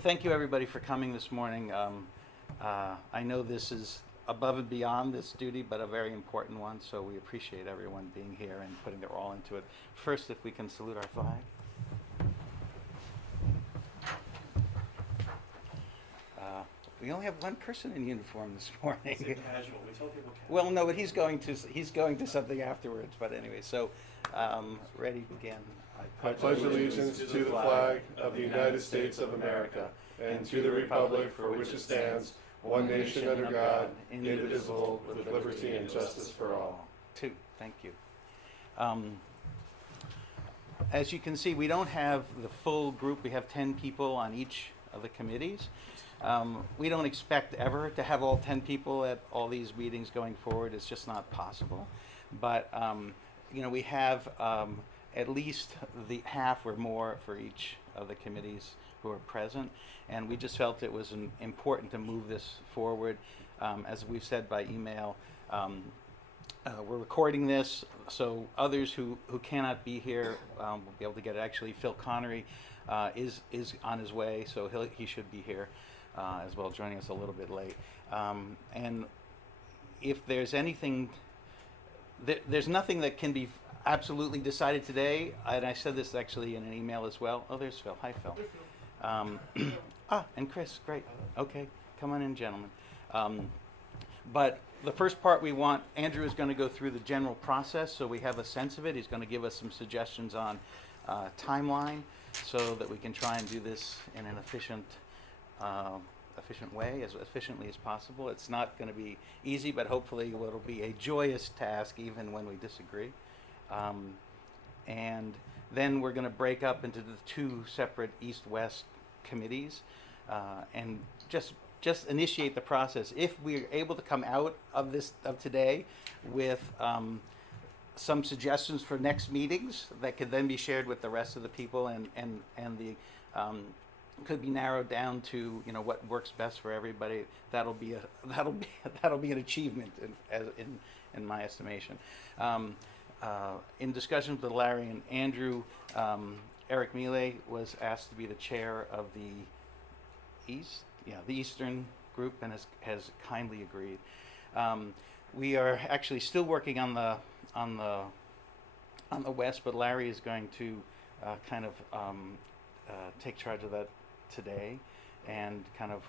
Thank you, everybody, for coming this morning. I know this is above and beyond this duty, but a very important one, so we appreciate everyone being here and putting their all into it. First, if we can salute our flag. We only have one person in uniform this morning. It's a casual. We tell people casual. Well, no, but he's going to something afterwards. But anyway, so ready, begin. I pledge allegiance to the flag of the United States of America and to the republic for which it stands, one nation under God, indivisible, with liberty and justice for all. Two. Thank you. As you can see, we don't have the full group. We have 10 people on each of the committees. We don't expect ever to have all 10 people at all these meetings going forward. It's just not possible. But we have at least the half or more for each of the committees who are present, and we just felt it was important to move this forward. As we've said by email, we're recording this, so others who cannot be here will be able to get it. Actually, Phil Connery is on his way, so he should be here as well, joining us a little bit late. And if there's anything, there's nothing that can be absolutely decided today, and I said this actually in an email as well. Oh, there's Phil. Hi, Phil. And Chris, great. Okay, come on in, gentlemen. But the first part we want, Andrew is going to go through the general process so we have a sense of it. He's going to give us some suggestions on timeline so that we can try and do this in an efficient way, as efficiently as possible. It's not going to be easy, but hopefully it'll be a joyous task even when we disagree. And then we're going to break up into the two separate East-West committees and just initiate the process. If we're able to come out of today with some suggestions for next meetings that could then be shared with the rest of the people and the could be narrowed down to what works best for everybody. That'll be an achievement in my estimation. In discussions with Larry and Andrew, Eric Mille was asked to be the chair of the Eastern group and has kindly agreed. We are actually still working on the West, but Larry is going to take charge of that today and kind of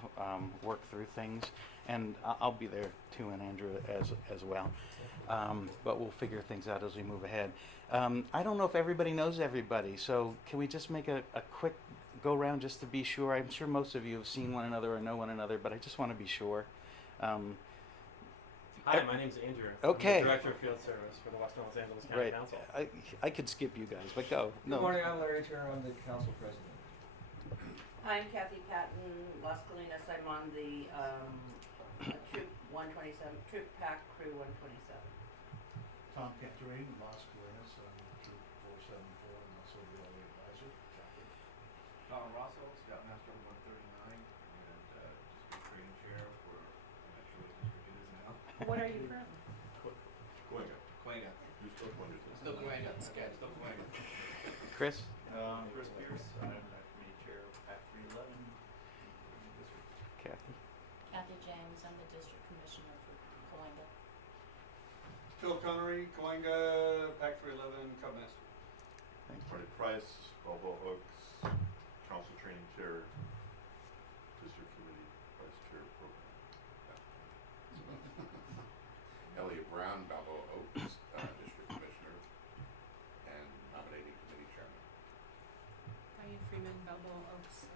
work through things. And I'll be there too, and Andrew as well. But we'll figure things out as we move ahead. I don't know if everybody knows everybody, so can we just make a quick go around just to be sure? I'm sure most of you have seen one another or know one another, but I just want to be sure. Hi, my name's Andrew. Okay. I'm the Director of Field Service for the West Los Angeles County Right. Council. I could skip you guys, but go. No. Good morning, I'm Larry Turner, I'm the council president. I'm Kathy Patton, Las Colinas. I'm on the Troop 127, Troop Pack Crew 127. Tom Cantorine, Las Colinas, Troop 474, and also the LA Advisor, Chapter. Don Rosso, Scoutmaster 139, and District Training Chair for, I'm not sure what district it is now. What are you currently? Cahuenga. Who's still Cahuenga? Still Cahuenga. Okay, still Cahuenga. Chris? Chris Pierce, I'm Committee Chair of Pac 311. Kathy? Kathy James, I'm the District Commissioner for Cahuenga. Phil Connery, Cahuenga, Pac 311, Cubmaster. Thank you. Freddie Price, Balboa Oaks, Council Training Chair, District Committee Vice Chair Program. Elliot Brown, Balboa Oaks, District Commissioner, and Nominating Committee Chairman. Diane Freeman, Balboa Oaks,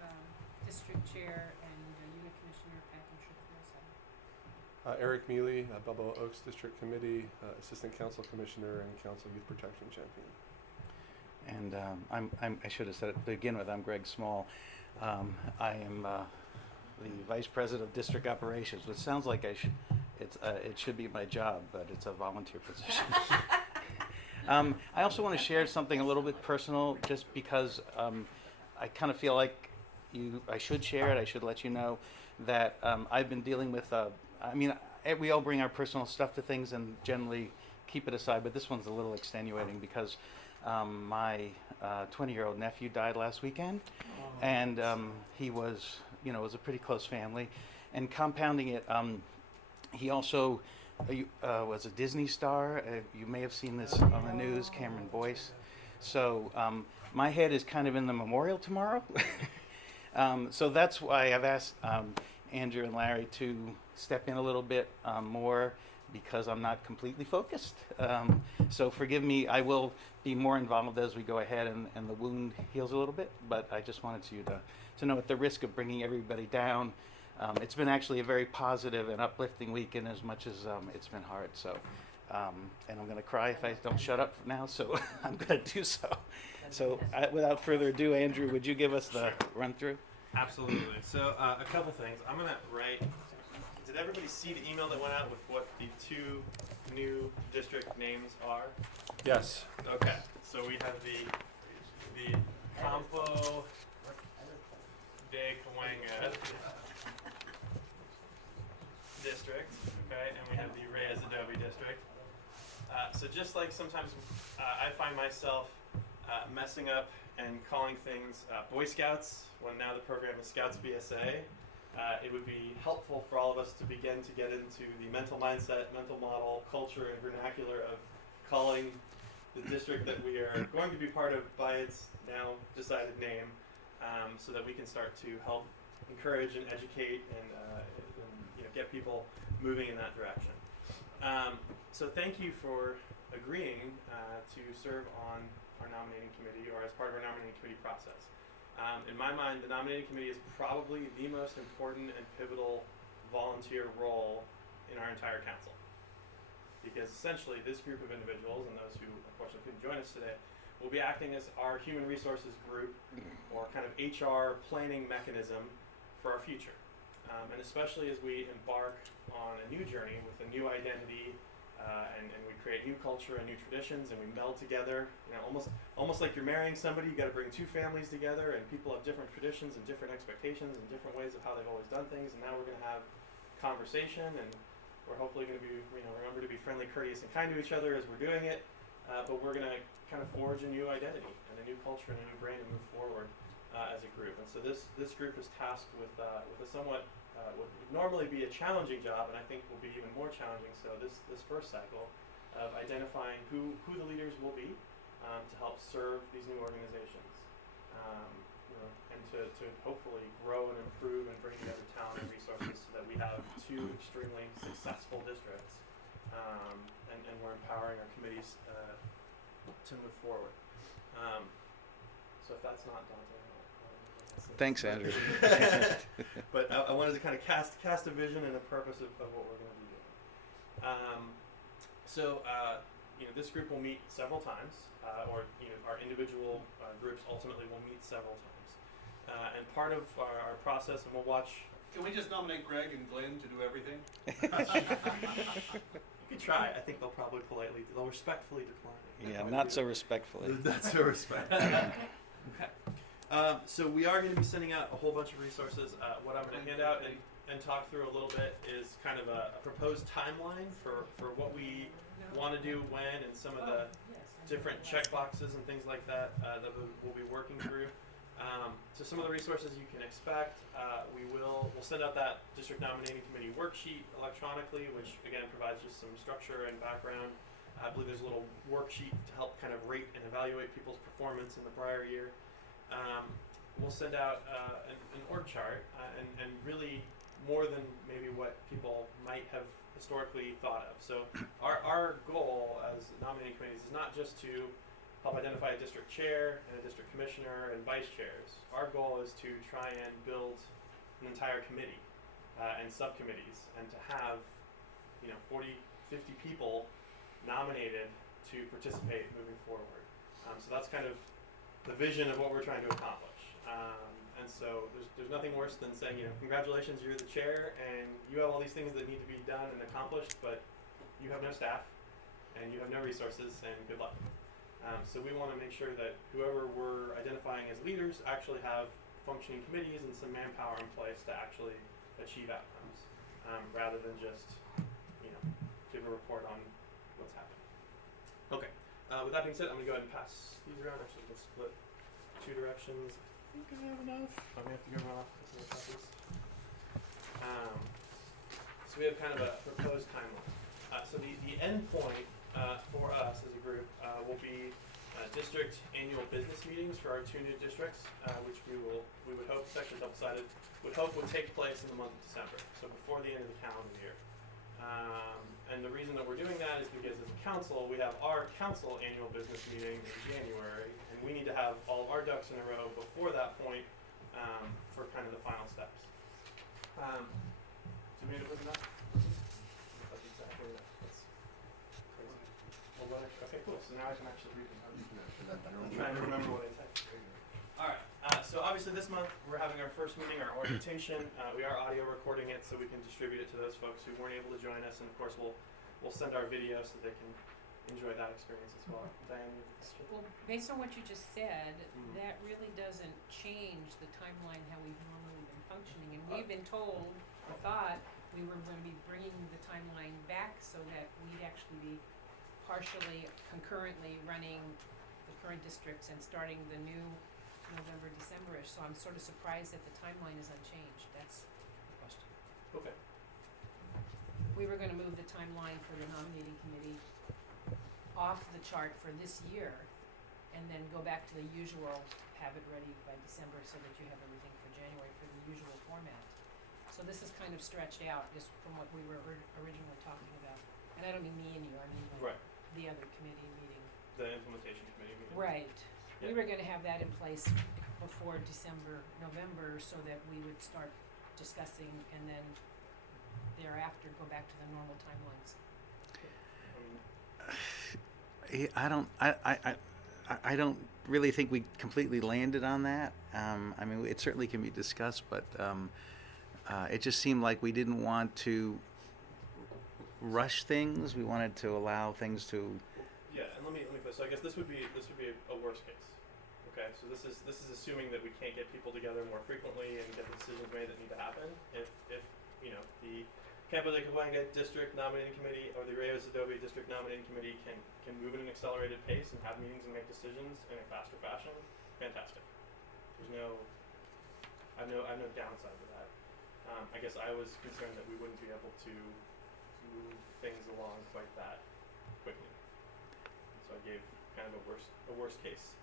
District Chair and Unit Commissioner, Pack and Troop 407. Eric Mealy, Balboa Oaks District Committee, Assistant Council Commissioner and Council Youth Protection Champion. And I should have said it to begin with, I'm Greg Small. I am the Vice President of District Operations, which sounds like it should be my job, but it's a volunteer position. I also want to share something a little bit personal, just because I kind of feel like I should share it. I should let you know that I've been dealing with, we all bring our personal stuff to things and generally keep it aside, but this one's a little extenuating because My 20-year-old nephew died last weekend, and he was, it was a pretty close family. And compounding it, he also was a Disney star. You may have seen this on the news, Cameron Boyce. So my head is kind of in the memorial tomorrow. So that's why I've asked Andrew and Larry to step in a little bit more, because I'm not completely focused. So forgive me, I will be more involved as we go ahead and the wound heals a little bit, but I just wanted you to know, at the risk of bringing everybody down, it's been actually a very positive and uplifting weekend, as much as it's been hard. So, and I'm going to cry if I don't shut up now, so I'm going to do so. So without further ado, Andrew, would you give us the run-through? Absolutely. So a couple things. I'm gonna write. Did everybody see the email that went out with what the 2 new district names are? Yes. Okay. So we have the Campo de Cahuenga district, okay, and we have the Reyes Adobe district. So just like sometimes I find myself messing up and calling things Boy Scouts when now the program is Scouts BSA, it would be helpful for all of us to begin to get into the mental mindset, mental model, culture, and vernacular of calling the district that we are going to be part of by its now decided name, so that we can start to help encourage and educate and get people moving in that direction. So thank you for agreeing to serve on our nominating committee, or as part of our nominating committee process. In my mind, the nominating committee is probably the most important and pivotal volunteer role in our entire council. Because essentially this group of individuals, and those who unfortunately couldn't join us today, will be acting as our human resources group, or kind of HR planning mechanism for our future. And especially as we embark on a new journey with a new identity, and we create new culture and new traditions, and we meld together, almost like you're marrying somebody. You got to bring 2 families together, and people have different traditions and different expectations and different ways of how they've always done things. And now we're going to have conversation, and we're hopefully going to be, remember to be friendly, courteous, and kind to each other as we're doing it. But we're going to kind of forge a new identity and a new culture and a new brand and move forward as a group. And so this group is tasked with a somewhat what would normally be a challenging job, and I think will be even more challenging. So this first cycle of identifying who the leaders will be to help serve these new organizations, and to hopefully grow and improve and bring together talent and resources so that we have 2 extremely successful districts, and we're empowering our committees to move forward. So if that's not daunting. Thanks, Andrew. But I wanted to kind of cast a vision and a purpose of what we're going to be doing. This group will meet several times, or our individual groups ultimately will meet several times. And part of our process, and we'll watch. Can we just nominate Greg and Glenn to do everything? You could try. I think they'll respectfully decline. Yeah, not so respectfully. Not so respectfully. Okay. So we are going to be sending out a whole bunch of resources. What I'm going to hand out and talk through a little bit is kind of a proposed timeline for what we want to do when, and some of the different check boxes and things like that that we'll be working through. So some of the resources you can expect, we'll send out that district nominating committee worksheet electronically, which again provides just some structure and background. I believe there's a little worksheet to help kind of rate and evaluate people's performance in the prior year. We'll send out an org chart, and really more than maybe what people might have historically thought of. So our goal as nominating committees is not just to help identify a district chair and a district commissioner and vice chairs. Our goal is to try and build an entire committee and subcommittees, and to have 40, 50 people nominated to participate moving forward. So that's kind of the vision of what we're trying to accomplish. And so there's nothing worse than saying, congratulations, you're the chair, and you have all these things that need to be done and accomplished, but you have no staff, and you have no resources, and good luck. So we want to make sure that whoever we're identifying as leaders actually have functioning committees and some manpower in place to actually achieve outcomes, rather than just, give a report on what's happening. Okay. With that being said, I'm going to go ahead and pass these around. Actually, we'll split two directions. I think I have enough. I may have to go run off with more copies. So we have kind of a proposed timeline. So the end point for us as a group will be district annual business meetings for our 2 new districts, which we would hope, it's actually double-sided, would take place in the month of December, so before the end of the calendar year. And the reason that we're doing that is because as a council, we have our council annual business meeting in January, and we need to have all of our ducks in a row before that point for kind of the final steps. Do we need to put enough? That's exactly that. That's crazy. Well, what okay, cool. So now I can actually read them. I'm trying to remember what I typed. All right. So obviously this month we're having our first meeting, our orientation. We are audio recording it so we can distribute it to those folks who weren't able to join us, and of course we'll send our video so they can enjoy that experience as well. Diane, Well, based on what you just said, Mhm. that really doesn't change the timeline how we've normally been functioning. And we've been told, or thought, we were going to be bringing the timeline back so that we'd actually be partially, concurrently running the current districts and starting the new November, December-ish. So I'm sort of surprised that the timeline is unchanged. That's the question. okay. We were gonna move the timeline for the nominating committee off the chart for this year and then go back to the usual, have it ready by December so that you have everything for January for the usual format. So this is kind of stretched out just from what we were originally talking about. And I don't mean me and you, I mean like Right. the other committee meeting. The implementation committee meeting. Right. We Yeah. were gonna have that in place before December, November, so that we would start discussing and then thereafter go back to the normal timelines. I don't really think we completely landed on that. I mean, it certainly can be discussed, but it just seemed like we didn't want to rush things. We wanted to allow things to. Yeah, and let me put. So I guess this would be a worst case. Okay, so this is assuming that we can't get people together more frequently and get the decisions made that need to happen. If you know the Campo de Cahuenga District Nominating Committee or the Reyes Adobe District Nominating Committee can move at an accelerated pace and have meetings and make decisions in a faster fashion, fantastic. I have no downside to that. I guess I was concerned that we wouldn't be able to move things along quite that quickly. So I gave kind of a worst case.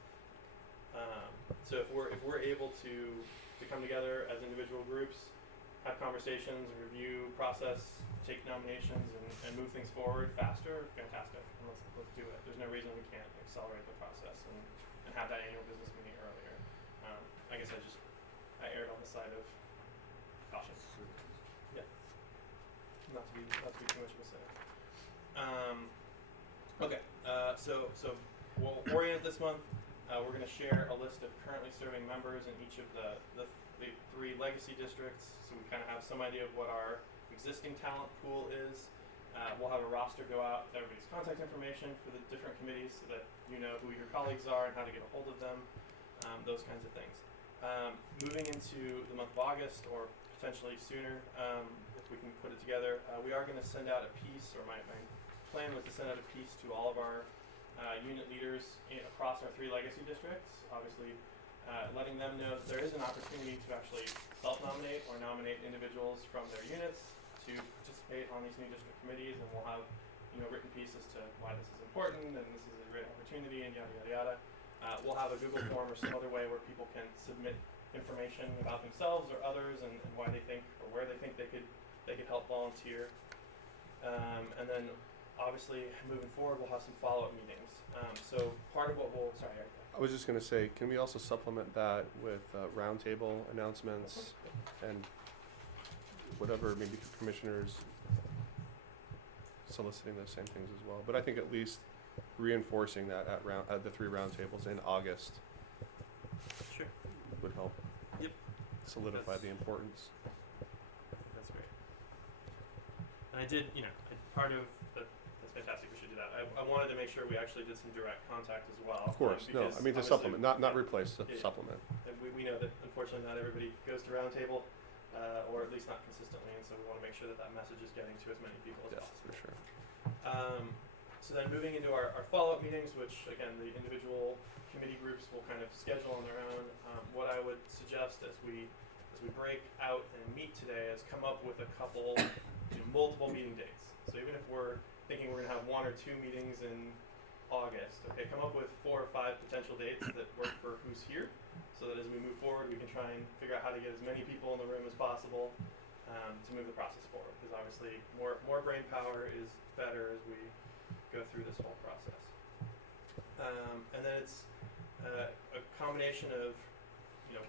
So if we're able to come together as individual groups, have conversations, review, process, take nominations, and move things forward faster, fantastic. And let's do it. There's no reason we can't accelerate the process and have that annual business meeting earlier. I guess I erred on the side of caution. Yeah. Not to be too much of a sinner. Okay. So we'll orient this month. We're going to share a list of currently serving members in each of the 3 legacy districts, so we kind of have some idea of what our existing talent pool is. We'll have a roster go out with everybody's contact information for the different committees so that you know who your colleagues are and how to get a hold of them, those kinds of things. Moving into the month of August, or potentially sooner, if we can put it together, we are going to send out a piece, or my plan was to send out a piece to all of our unit leaders across our 3 legacy districts, obviously letting them know that there is an opportunity to actually self-nominate or nominate individuals from their units to participate on these new district committees, and we'll have written pieces to why this is important and this is a great opportunity and yada yada yada. We'll have a Google form or some other way where people can submit information about themselves or others and why they think or where they think they could help volunteer. And then obviously moving forward we'll have some follow-up meetings. So part of what I was just going to say, can we also supplement that with roundtable announcements and whatever, maybe commissioners soliciting those same things as well? But I think at least reinforcing that at the 3 roundtables in August Sure. would help Yep. solidify the importance. That's great. And I did, part of that's fantastic. We should do that. I wanted to make sure we actually did some direct contact as well. Of course, no, I mean to obviously- supplement, not replace, supplement. And we know that unfortunately not everybody goes to roundtable, or at least not consistently, and so we want to make sure that message is getting to as many people as Yes, possible. for sure. So then moving into our follow-up meetings, which again the individual committee groups will kind of schedule on their own. What I would suggest as we break out and meet today is come up with a couple, multiple meeting dates. So even if we're thinking we're going to have 1 or 2 meetings in August, okay, come up with 4 or 5 potential dates that work for who's here, so that as we move forward, we can try and figure out how to get as many people in the room as possible to move the process forward. Because obviously, more brain power is better as we go through this whole process. And then it's a combination of,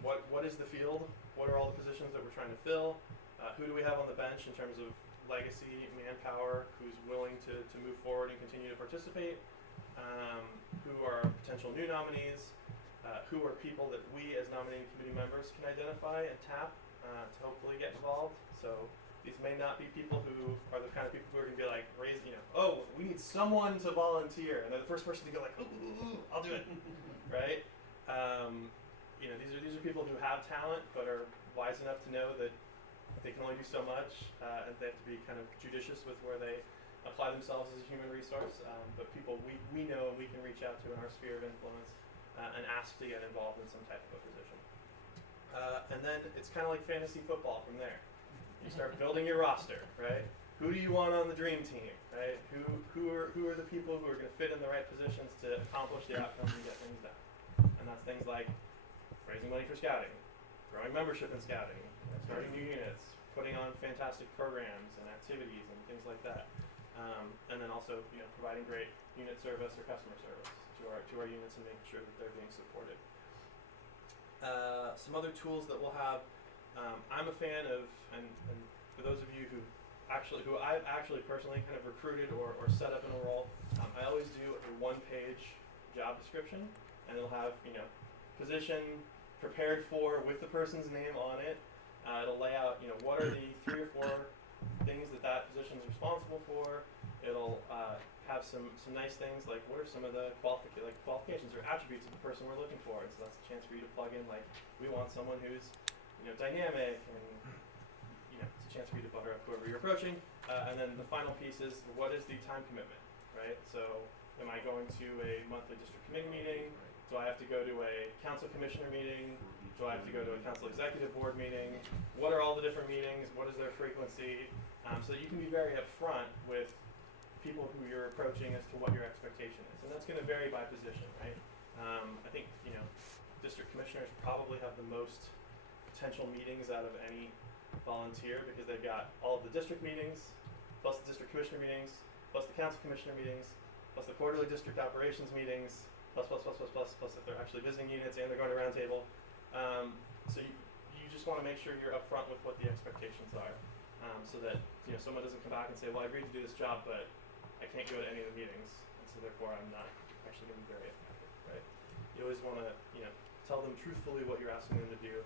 what is the field? What are all the positions that we're trying to fill? Who do we have on the bench in terms of legacy, manpower, who's willing to move forward and continue to participate? Who are potential new nominees? Who are people that we as nominating committee members can identify and tap to hopefully get involved? So these may not be people who are the kind of people who are going to be like, oh, we need someone to volunteer. And they're the first person to go like, ooh, I'll do it, right? These are people who have talent but are wise enough to know that they can only do so much, and they have to be kind of judicious with where they apply themselves as a human resource. But people we know and we can reach out to in our sphere of influence and ask to get involved in some type of a position. And then it's kind of like fantasy football from there. You start building your roster, right? Who do you want on the dream team, right? Who are the people who are going to fit in the right positions to accomplish the outcomes and get things done? And that's things like raising money for scouting, growing membership in scouting, starting new units, putting on fantastic programs and activities and things like that. And then also, providing great unit service or customer service to our units and making sure that they're being supported. Some other tools that we'll have. I'm a fan of, and for those of you who I've actually personally kind of recruited or set up in a role, I always do a 1-page job description, and it'll have position prepared for with the person's name on it. It'll lay out what are the 3 or 4 things that position is responsible for. It'll have some nice things like what are some of the qualifications or attributes of the person we're looking for. And so that's a chance for you to plug in like we want someone who's dynamic, and it's a chance for you to butter up whoever you're approaching. And then the final piece is what is the time commitment, right? So am I going to a monthly district committee meeting? Do I have to go to a council commissioner meeting? Do I have to go to a council executive board meeting? What are all the different meetings? What is their frequency? So that you can be very upfront with people who you're approaching as to what your expectation is. And that's going to vary by position, right? I think, district commissioners probably have the most potential meetings out of any volunteer because they've got all of the district meetings, plus the district commissioner meetings, plus the council commissioner meetings, plus the quarterly district operations meetings, plus if they're actually visiting units and they're going to roundtable. So you just want to make sure you're upfront with what the expectations are, so that someone doesn't come back and say, well, I agreed to do this job, but I can't go to any of the meetings, and so therefore I'm not actually going to be very effective, right? You always want to tell them truthfully what you're asking them to do,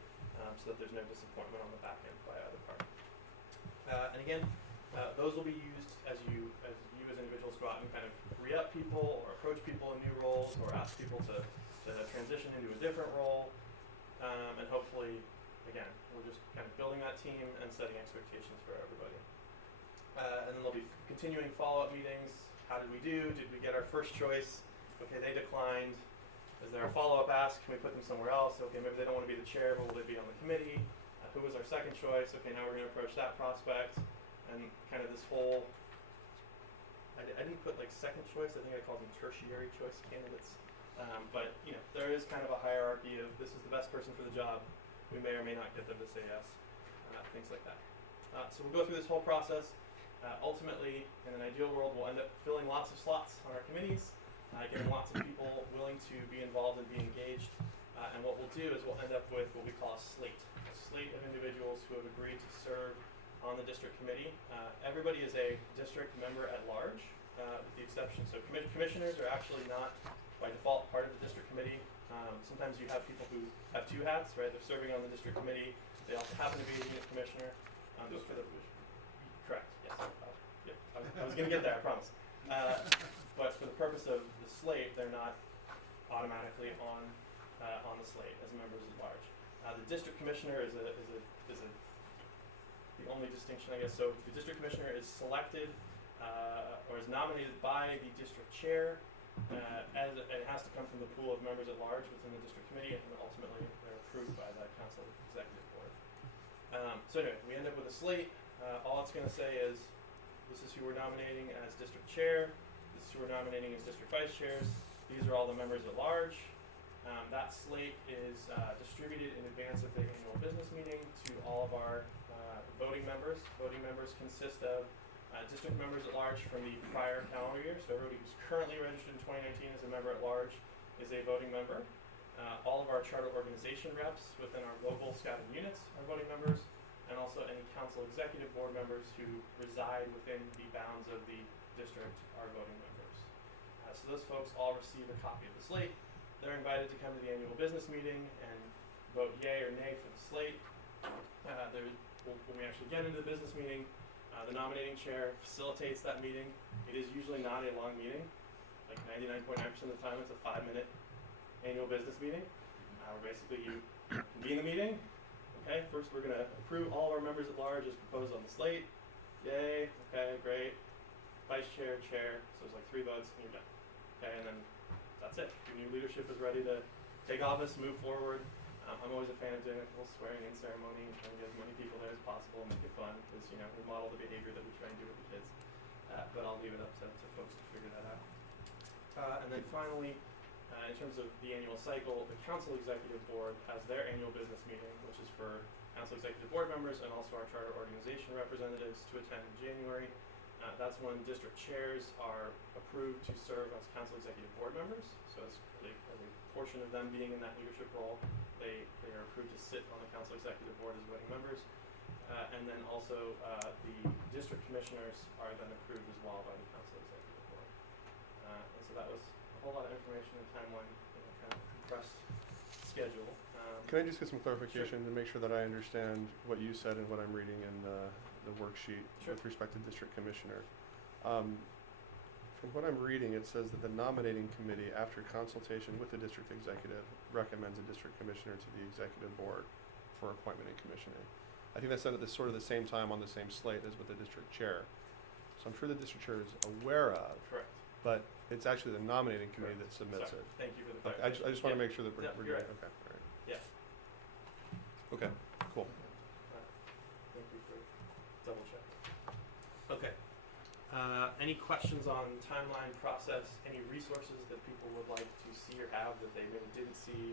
so that there's no disappointment on the back end by either party. And again, those will be used as you as individuals go out and kind of re-up people or approach people in new roles or ask people to transition into a different role. And hopefully, again, we're just kind of building that team and setting expectations for everybody. And then there'll be continuing follow-up meetings. How did we do? Did we get our first choice? Okay, they declined. Is there a follow-up ask? Can we put them somewhere else? Okay, maybe they don't want to be the chair, but will they be on the committee? Who was our second choice? Okay, now we're going to approach that prospect. And kind of this whole, I didn't put like second choice. I think I called them tertiary choice candidates. But there is kind of a hierarchy of this is the best person for the job. We may or may not get them to say yes. Things like that. So we'll go through this whole process. Ultimately, in an ideal world, we'll end up filling lots of slots on our committees, getting lots of people willing to be involved and be engaged. And what we'll do is we'll end up with what we call a slate of individuals who have agreed to serve on the district committee. Everybody is a district member at large, with the exception. So commissioners are actually not, by default, part of the district committee. Sometimes you have people who have 2 hats, right? They're serving on the district committee. They also happen to be a unit commissioner. Correct, yes. I was going to get there, I promise. But for the purpose of the slate, they're not automatically on the slate as members at large. The district commissioner is the only distinction, I guess. So the district commissioner is selected or is nominated by the district chair, as it has to come from the pool of members at large within the district committee, and ultimately they're approved by the council executive board. So anyway, we end up with a slate. All it's going to say is, this is who we're nominating as district chair, this is who we're nominating as district vice chairs, these are all the members at large. That slate is distributed in advance of the annual business meeting to all of our voting members. Voting members consist of district members at large from the prior calendar year, so everybody who's currently registered in 2019 as a member at large is a voting member. All of our charter organization reps within our local scouting units are voting members, and also any council executive board members who reside within the bounds of the district are voting members. So those folks all receive a copy of the slate. They're invited to come to the annual business meeting and vote yay or nay for the slate. When we actually get into the business meeting, the nominating chair facilitates that meeting. It is usually not a long meeting. Like 99.9% of the time, it's a 5-minute annual business meeting. Where basically you convene the meeting. Okay, first we're going to approve all of our members at large as proposed on the slate. Yay, okay, great. Vice chair, chair, so it's like 3 votes and you're done. Okay, and then that's it. Your new leadership is ready to take office, move forward. I'm always a fan of doing a little swearing in ceremony and trying to get as many people there as possible and make it fun because, you know, we model the behavior that we try and do with the kids. But I'll leave it up to folks to figure that out. And then finally, in terms of the annual cycle, the council executive board has their annual business meeting, which is for council executive board members and also our charter organization representatives to attend in January. That's when district chairs are approved to serve as council executive board members. So as a portion of them being in that leadership role, they are approved to sit on the council executive board as voting members. And then also the district commissioners are then approved as well by the council executive board. And so that was a whole lot of information and timeline in a kind of compressed schedule. Can I just get some clarification to make sure that I understand what you said and what I'm reading in the worksheet with respect to district commissioner? From what I'm reading, it says that the nominating committee, after consultation with the district executive, recommends a district commissioner to the executive board for appointment and commissioning. I think that's said at sort of the same time on the same slate as with the district chair. So I'm sure the district chair is aware of, Correct. but it's actually the nominating committee that submits Sorry. it. Thank you for the Okay, clarification. I just want to make sure that we're you're doing right. okay. All right. Yeah. Okay. Cool. Thank you for double checking. Okay. Any questions on timeline, process, any resources that people would like to see or have that they maybe didn't see?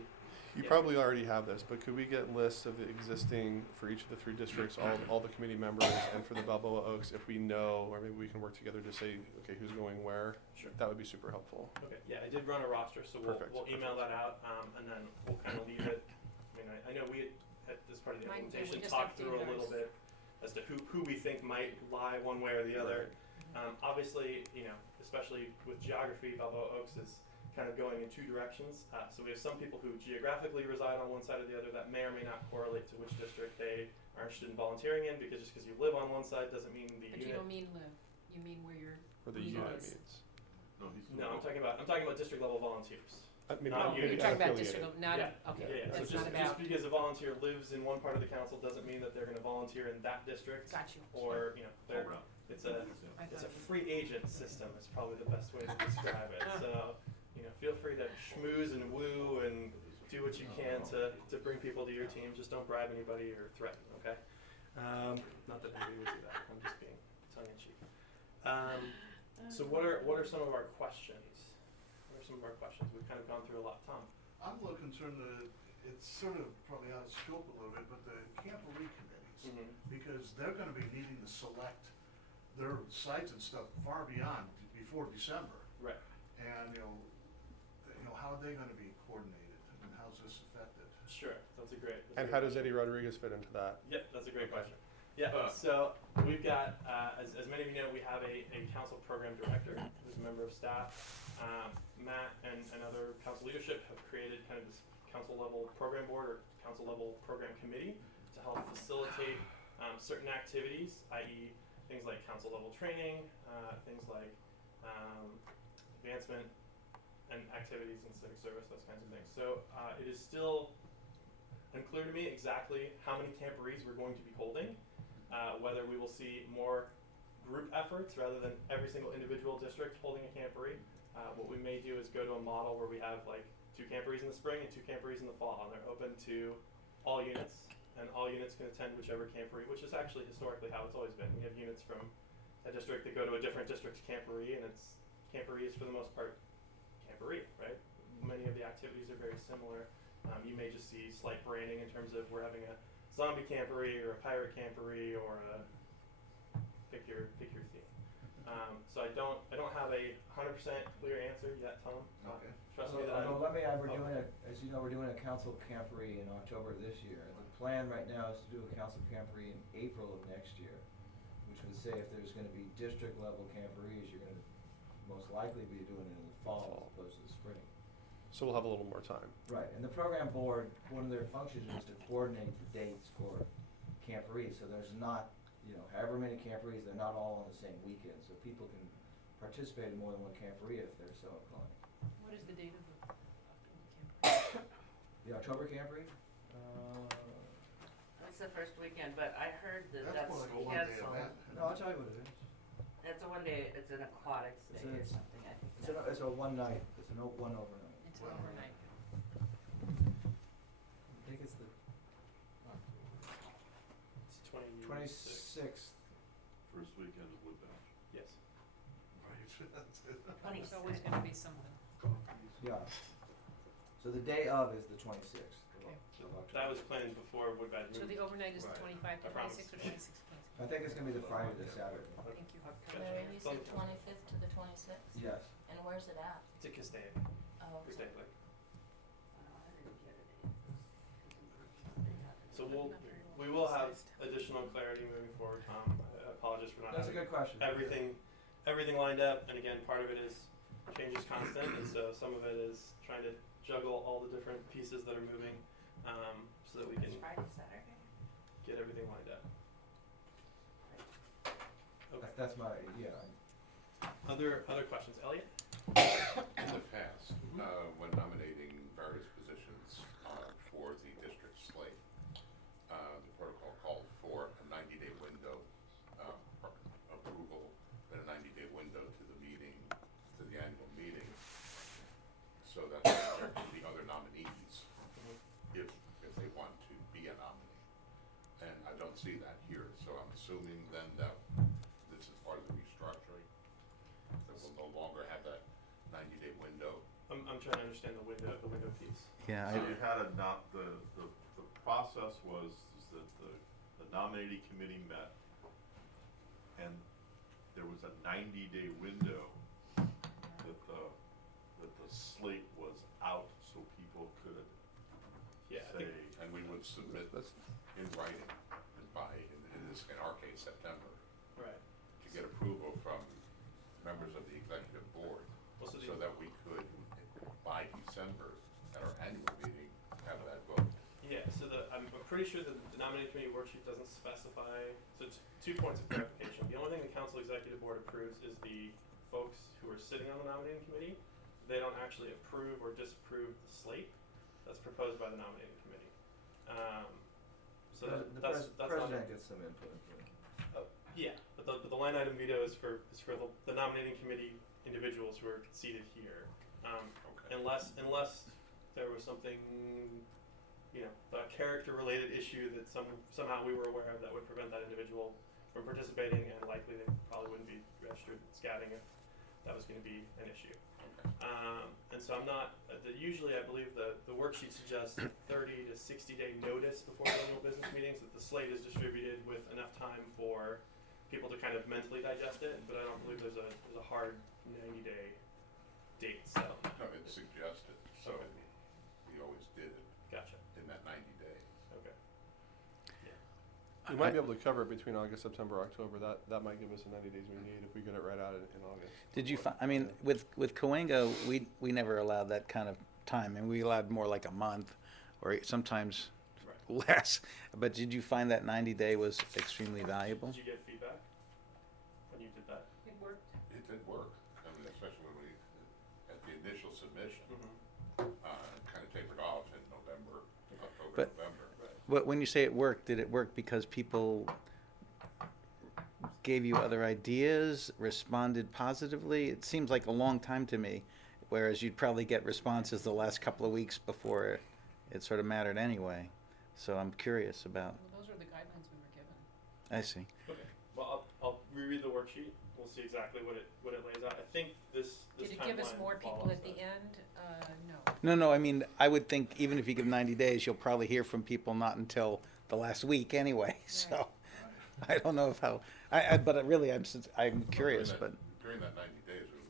You Yeah. probably already have this, but could we get lists of the existing, for each of the 3 districts, all the committee members, and for the Balboa Oaks, if we know, or maybe we can work together to say, okay, who's going where? Sure. That would be super helpful. Okay, yeah, I did run a roster, so we'll email that out, and then we'll kind of leave it. I mean, I know we had this part of the Mine, yeah, we implementation just talked through a updated little ours. bit as to who we think might lie one way or the other. Obviously, you know, especially with geography, Balboa Oaks is kind of going in 2 directions. So we have some people who geographically reside on one side or the other that may or may not correlate to which district they are interested in volunteering in, because just because you live on one side doesn't mean the But unit. you don't mean live, you mean where you're. Or the Unit unit is. means. No, I'm talking about district level volunteers. Maybe Not maybe unit. You're talking about affiliated. district, not, Yeah. okay, Yeah, that's so just not about, because a volunteer lives in one part of the council doesn't mean that they're going to volunteer in that district. got you. Or, you know, they're, it's a I it's thought a you- free agent system is probably the best way to describe it. So, you know, feel free to schmooze and woo and do what you can to bring people to your team. Just don't bribe anybody or threaten, okay? Not that anybody would do that. I'm just being tongue in cheek. So what are some of our questions? What are some of our questions? We've kind of gone through a lot. Tom? I'm a little concerned that it's sort of probably out of scope a little bit, but the camporee committees, because they're gonna be needing to select their sites and stuff far beyond, before December. Right. And, you know, how are they gonna be coordinated, and how's this affected? Sure. That's a great. And how does Eddie Rodriguez fit into that? Yep, that's a great Okay. question. Yeah, so we've got, as many of you know, we have a council program director who's a member of staff. Matt and other council leadership have created kind of this council level program board or council level program committee to help facilitate certain activities, i.e. things like council level training, things like advancement and activities in civic service, those kinds of things. So it is still unclear to me exactly how many camporees we're going to be holding, whether we will see more group efforts rather than every single individual district holding a camporee. What we may do is go to a model where we have like 2 camporees in the spring and 2 camporees in the fall, and they're open to all units, and all units can attend whichever camporee, which is actually historically how it's always been. We have units from a district that go to a different district's camporee, and it's camporee is for the most part camporee, right? Many of the activities are very similar. You may just see slight branding in terms of we're having a zombie camporee or a pirate camporee or a pick your theme. So I don't have a 100% clear answer yet, Tom. Okay. Trust me that I. Although let me add, as you know, we're doing a council camporee in October of this year. The plan right now is to do a council camporee in April of next year, which would say if there's gonna be district level camporees, you're gonna most likely be doing it in the fall as opposed to the spring. So we'll have a little more time. Right, and the program board, one of their functions is to coordinate the dates for camporees, so there's not, however many camporees, they're not all on the same weekend, so people can participate in more than one camporee if they're so inclined. What is the date of the camp? The October camporee? That's the first weekend, but I heard that That's that's more like a one-day canceled. event. No, I'll tell you what it is. It's a one day, it's an aquatic stay or It's- something, I think. It's a one night, it's one overnight. It's an overnight. I think it's the It's 26. 26th. First weekend of Wood Bash. Yes. Right. It's always gonna be something. Yeah. So the day of is the 26th Okay. of October. That was planned before Woodbine So moved. the overnight is the Right. 25 to I promise. 26 or 26 to 27? I think it's gonna be the Friday to Saturday. Thank you. Gotcha. Larry, you It's on said the- 25th to the 26th? Yes. And where's it at? It's a Castaic. Oh, okay. Castaic Lake. I didn't get it. So we will have additional clarity moving forward, Tom. I apologize for not That's a having good question. everything lined up. And again, part of it is change is constant, and so some of it is trying to juggle all the different pieces that are moving, so that we can It's Friday, Saturday? get everything lined up. Okay. That's my, yeah. Other questions, Elliot? In the past, when nominating various positions for the district slate, the protocol called for a 90-day window approval, and a 90-day window to the meeting, to the annual meeting, so that the other nominees, if they want to be a nominee. And I don't see that here, so I'm assuming then that this is part of the restructuring, that we'll no longer have that 90-day window. I'm trying to understand the window piece. Yeah, So you had the process was is that the nominating committee met, and there was a 90-day window that the slate was out, so people could Yeah, I say, think- And we would submit in writing, and by, in our case, September, Right. to get approval from members of the executive board, Well, so so the- that we could, by December, at our annual meeting, have that vote. Yeah, so I'm pretty sure that the nominating committee worksheet doesn't specify, so it's 2 points of clarification. The only thing the council executive board approves is the folks who are sitting on the nominating committee. They don't actually approve or disapprove the slate that's proposed by the nominating committee. So The that's not. president gets some input into it. Yeah, but the line item veto is for the nominating committee individuals who are seated here. Okay. Unless there was something, a character related issue that somehow we were aware of that would prevent that individual from participating, and likely they probably wouldn't be registered scouting if that was going to be an issue. And so I'm not, usually I believe the worksheet suggests 30 to 60 day notice before the annual business meetings, that the slate is distributed with enough time for people to kind of mentally digest it, but I don't believe there's a hard 90-day date set on that. No, it's suggested, so Okay. we always did it Gotcha. in that 90 days. Okay. We might be able to cover it between August, September, October. That might give us the 90 days we need if we get it right out in August. Did you find, with Cahuenga, we never allowed that kind of time, and we allowed more like a month, or sometimes Right. less. But did you find that 90-day was extremely valuable? Did you get feedback when you did that? It worked. It did work, I mean, especially when we, at the initial submission, Mm-hmm. kind of tapered off in November, October, But- November. But when you say it worked, did it work because people gave you other ideas, responded positively? It seems like a long time to me, whereas you'd probably get responses the last couple of weeks before it sort of mattered anyway. So I'm curious about. Well, those are the guidelines we were given. I see. Okay. Well, I'll reread the worksheet. We'll see exactly what it lays out. I think this Did it give us timeline more people follows at the that. end? No, No. no, I mean, I would think even if you give 90 days, you'll probably hear from people not until the last week anyway. So I don't know if how, but really, I'm curious, but. During that 90 days, we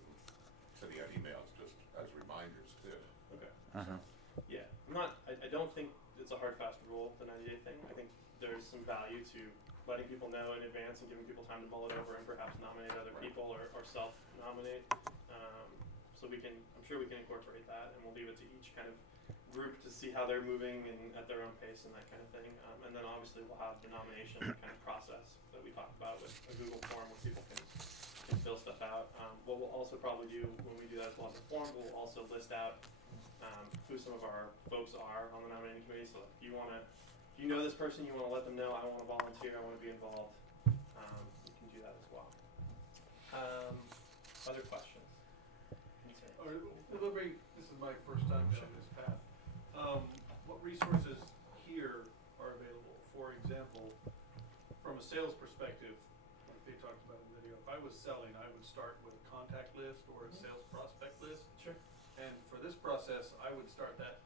sending out emails just as reminders too. Okay. Uh-huh. Yeah, I don't think it's a hard fast rule, the 90-day thing. I think there's some value to letting people know in advance and giving people time to mull it over and perhaps nominate other people or self-nominate. So I'm sure we can incorporate that, and we'll leave it to each kind of group to see how they're moving and at their own pace and that kind of thing. And then obviously we'll have the nomination kind of process that we talked about with a Google form where people can fill stuff out. What we'll also probably do when we do that as well as a form, we'll also list out who some of our folks are on the nominating committee. So if you know this person, you want to let them know, I want to volunteer, I want to be involved, you can do that as well. Other questions? This is my first time down this path. What resources here are available? For example, from a sales perspective, like they talked about in the video, if I was selling, I would start with a contact list or a sales prospect list. Sure. And for this process, I would start that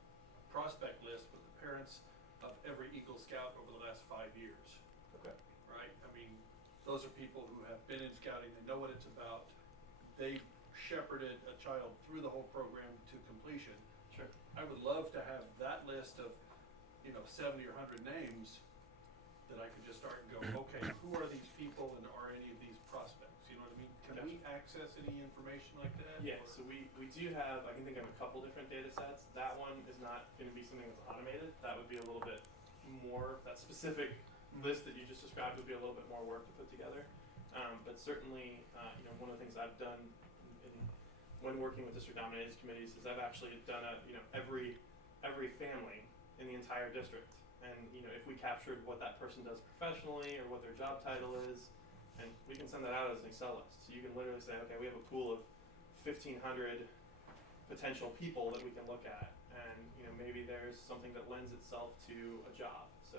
prospect list with the parents of every Eagle Scout over the last 5 years. Okay. Right? I mean, those are people who have been in scouting, they know what it's about. They shepherded a child through the whole program to completion. Sure. I would love to have that list of, 70 or 100 names that I could just start and go, okay, who are these people and are any of these prospects? You know what I mean? Can we access any information like that? Yeah, or- so we do have, I can think of a couple different data sets. That one is not going to be something that's automated. That would be a little bit more, that specific list that you just described would be a little bit more work to put together. But certainly, one of the things I've done when working with district nominations committees is I've actually done every family in the entire district. And if we captured what that person does professionally or what their job title is, and we can send that out as an Excel list. So you can literally say, okay, we have a pool of 1,500 potential people that we can look at, and maybe there's something that lends itself to a job. So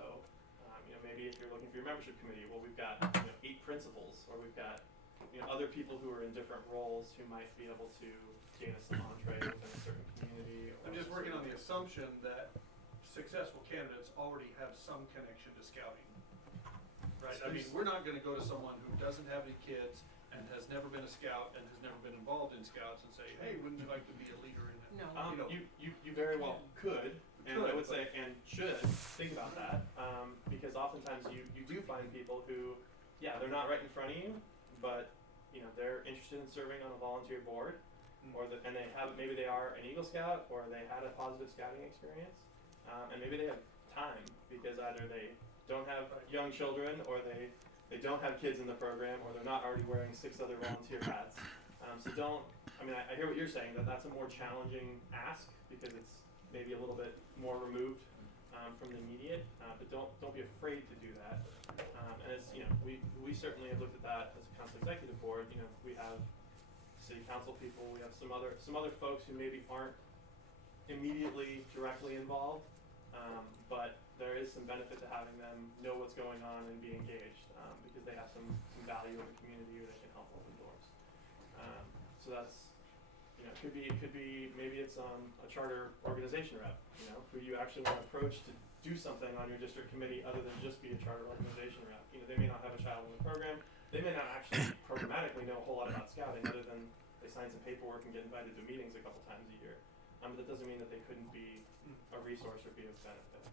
maybe if you're looking for your membership committee, well, we've got 8 principals, or we've got other people who are in different roles who might be able to gain us some entree within a certain community. I'm just working on the assumption that successful candidates already have some connection to scouting. Right? I mean, we're not gonna go to someone who doesn't have any kids and has never been a scout and has never been involved in scouts and say, hey, wouldn't you like to be a leader in it? No. You very well could, and I would say, and should think about that, because oftentimes you do find people who, they're not right in front of you, but they're interested in serving on a volunteer board, and maybe they are an Eagle Scout, or they had a positive scouting experience, and maybe they have time because either they don't have young children, or they don't have kids in the program, or they're not already wearing 6 other volunteer hats. I hear what you're saying, that's a more challenging ask because it's maybe a little bit more removed from the immediate, but don't be afraid to do that. And it's, we certainly have looked at that as a council executive board. We have city council people, we have some other folks who maybe aren't immediately directly involved, but there is some benefit to having them know what's going on and be engaged, because they have some value in the community, or they can help open doors. So that's, it could be maybe it's a charter organization rep, who you actually want to approach to do something on your district committee other than just be a charter organization rep. They may not have a child in the program, they may not actually programmatically know a whole lot about scouting other than they sign some paperwork and get invited to meetings a couple times a year. But that doesn't mean that they couldn't be a resource or be of benefit.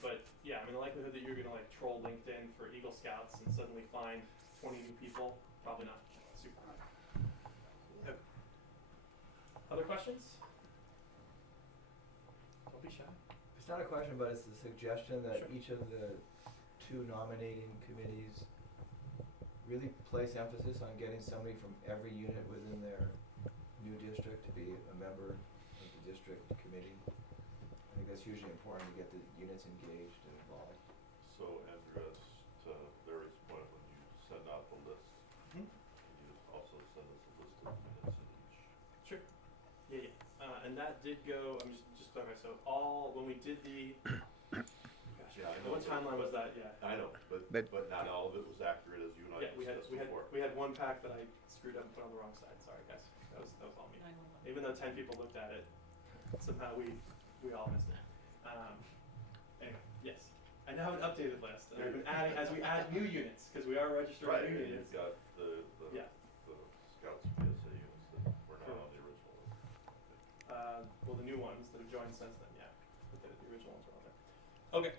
But yeah, the likelihood that you're gonna troll LinkedIn for Eagle Scouts and suddenly find 20 new people, probably not super high. Yep. Other questions? Don't be shy. It's not a question, but it's a suggestion that Sure. each of the 2 nominating committees really place emphasis on getting somebody from every unit within their new district to be a member of the district committee. I think that's hugely important to get the units engaged and involved. So Andreas, to Larry's point, when you send out the list that did go, I'm just talking about, so when we did the, gosh, Yeah, I know, what but- timeline was that, yeah. I know, But- but not all of it was accurate as you and I Yeah, we had discussed before. we had one pack that I screwed up and put on the wrong side, sorry guys, that was all me. 911. Even though 10 people looked at it, somehow we all missed it. Anyway, yes. I now have an updated list, and I've been adding, as we add new units, because we are registering Right, new and units. you've got the Yeah. Scouts PSA units that were not on the original list. Well, the new ones that have joined since then, yeah, but the original ones are on there. Okay,